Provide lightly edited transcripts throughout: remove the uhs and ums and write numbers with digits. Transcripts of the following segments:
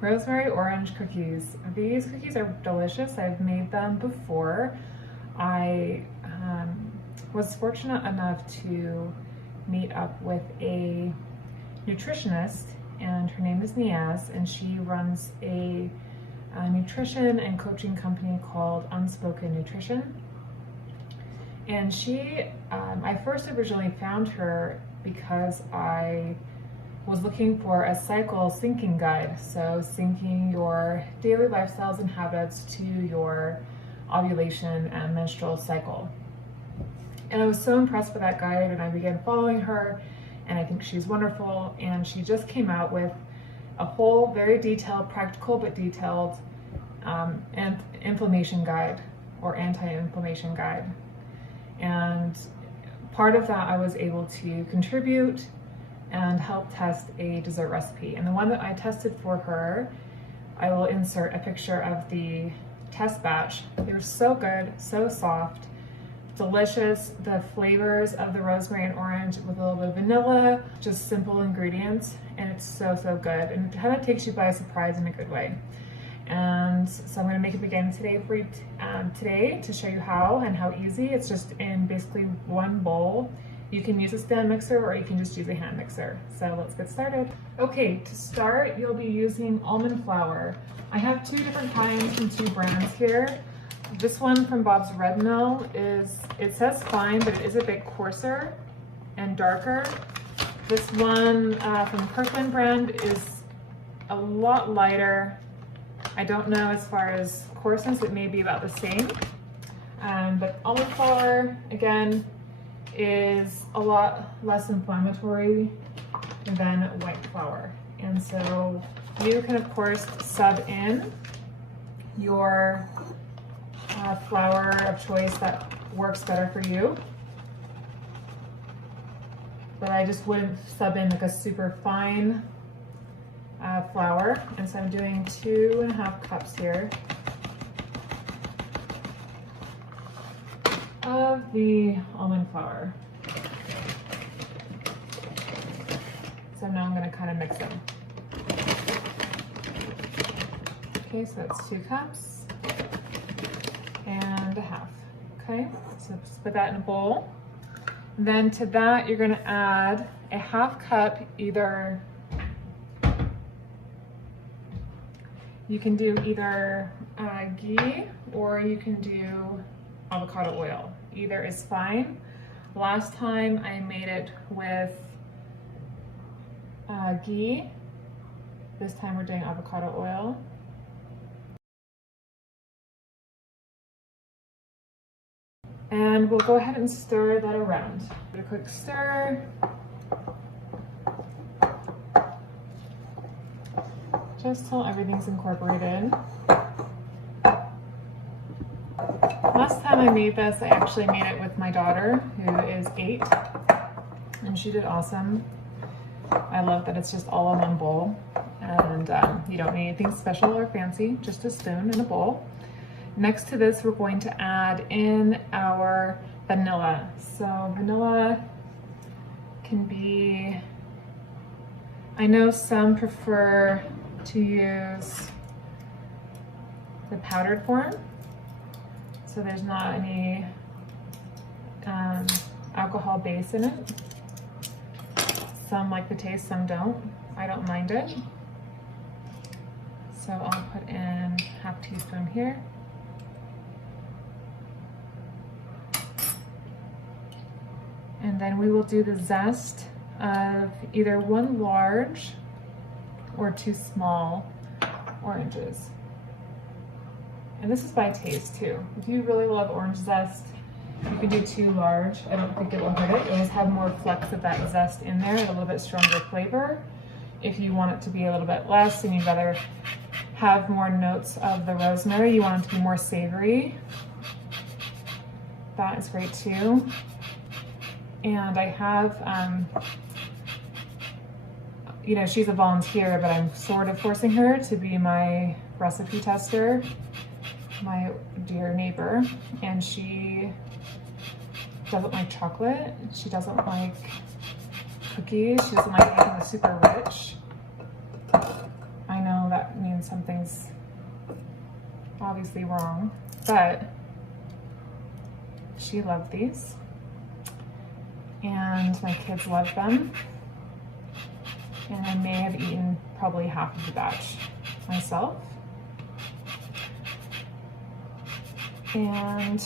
Rosemary orange cookies. These cookies are delicious. I've made them before. I was fortunate enough to meet up with a nutritionist, and her name is NEEYAZ'S, and she runs a nutrition and coaching company called Unspoken Nutrition. And I first originally found her because I was looking for a cycle syncing guide. So syncing your daily lifestyles and habits to your ovulation and menstrual cycle. And I was so impressed with that guide, and I began following her, and I think she's wonderful. And she just came out with a whole very detailed, practical but detailed inflammation guide or anti-inflammation guide. And part of that I was able to contribute and help test a dessert recipe. And the one that I tested for her, I will insert a picture of the test batch. They were so good, so soft, delicious. The flavors of the rosemary and orange with a little bit of vanilla, just simple ingredients, and it's so, so good. And it kind of takes you by surprise in a good way. And so I'm going to make it again today for you today to show you how and how easy. It's just in basically one bowl. You can use a stand mixer or you can just use a hand mixer. So let's get started. Okay, to start, you'll be using almond flour. I have two different kinds from two brands here. This one from Bob's Red Mill it says fine, but it is a bit coarser and darker. This one from Kirkland brand is a lot lighter. I don't know as far as coarseness, it may be about the same. But almond flour, again, is a lot less inflammatory than white flour. And so you can, of course, sub in your flour of choice that works better for you. But I just wouldn't sub in like a super fine flour. And so I'm doing 2.5 cups here of the almond flour. So now I'm going to kind of mix them. Okay, so that's 2 cups and a half. Okay, so just put that in a bowl. Then to that, you're going to add a 1/2 cup either. You can do either ghee or you can do avocado oil. Either is fine. Last time I made it with ghee. This time we're doing avocado oil. And we'll go ahead and stir that around. Give it a quick stir. Just till everything's incorporated. Last time I made this, I actually made it with my daughter, who is 8, and she did awesome. I love that it's just all in one bowl, and you don't need anything special or fancy, just a spoon and a bowl. Next to this, we're going to add in our vanilla. So vanilla can be, I know some prefer to use the powdered form, so there's not any alcohol base in it. Some like the taste, some don't. I don't mind it. So I'll put in 1/2 teaspoon here. And then we will do the zest of either 1 large or 2 small oranges. And this is by taste too. If you really love orange zest, you can do 2 large. I don't think it will hurt it. It will have more flecks of that zest in there, a little bit stronger flavor. If you want it to be a little bit less and you'd rather have more notes of the rosemary, you want it to be more savory, that is great too. And I have, you know, she's a volunteer, but I'm sort of forcing her to be my recipe tester, my dear neighbor, and she doesn't like chocolate. She doesn't like cookies. She doesn't like anything that's super rich. I know that means means something's obviously wrong, but she loved these, and my kids love them, and I may have eaten probably half of the batch myself. And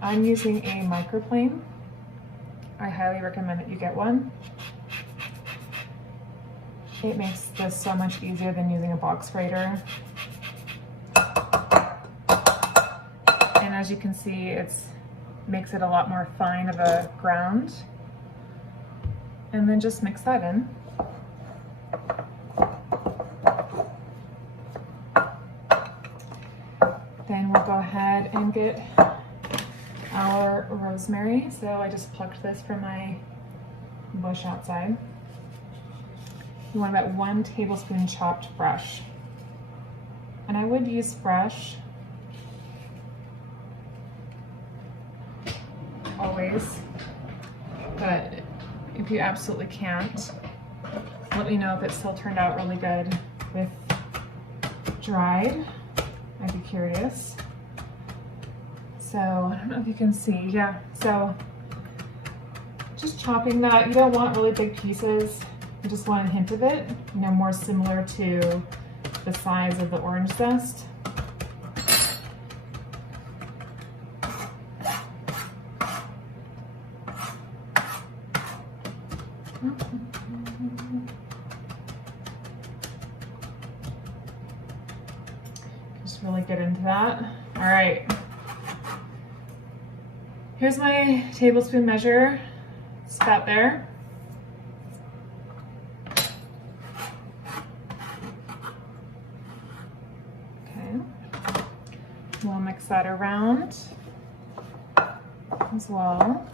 I'm using a microplane. I highly recommend that you get one. It makes this so much easier than using a box grater. And as you can see, it makes it a lot more fine of a ground. And then just mix that in. Then we'll go ahead and get our rosemary. So I just plucked this from my bush outside. You want about 1 tablespoon chopped fresh. And I would use fresh always, but if you absolutely can't, let me know if it still turned out really good with dried. I'd be curious. So I don't know if you can see, yeah. So just chopping that, you don't want really big pieces. You just want a hint of it, you know, more similar to the size of the orange zest. Just really get into that. All right. Here's my tablespoon measure. It's about there. Okay. We'll mix that around as well.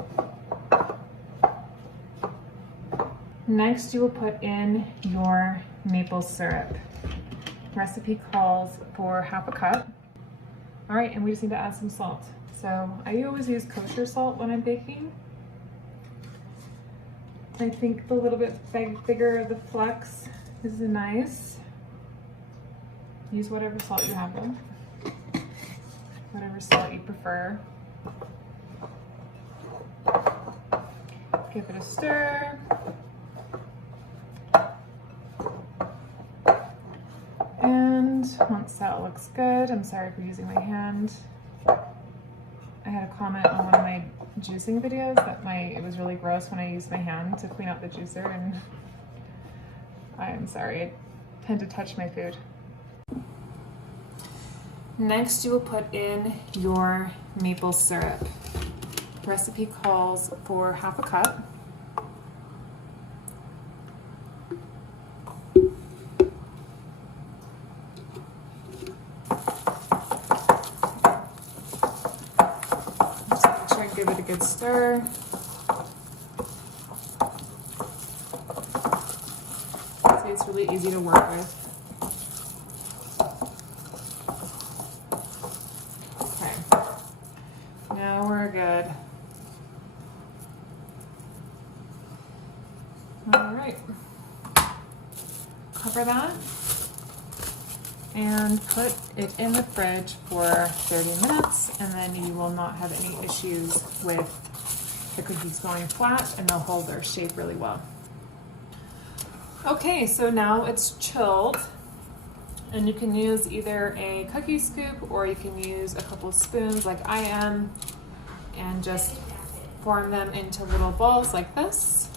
Next, you will put in your maple syrup. Recipe calls for half a cup. All right, and we just need to add some salt. So I always use kosher salt when I'm baking. I think the little bit bigger of the flecks is nice. Use whatever salt you have though. Whatever salt you prefer. Give it a stir. And once that looks good, I'm sorry for using my hand. I had a comment on one of my juicing videos that it was really gross when I used my hand to clean out the juicer, and I'm sorry, I tend to touch my food. Next, you will put in your maple syrup. Recipe calls for half a cup. Give it a good stir. See, it's really easy to work with. Okay, now we're good. All right, cover that and put it in the fridge for 30 minutes, and then you will not have any issues with the cookies going flat, and they'll hold their shape really well. Okay, so now it's chilled, and you can use either a cookie scoop or you can use a couple spoons like I am and just form them into little balls like this.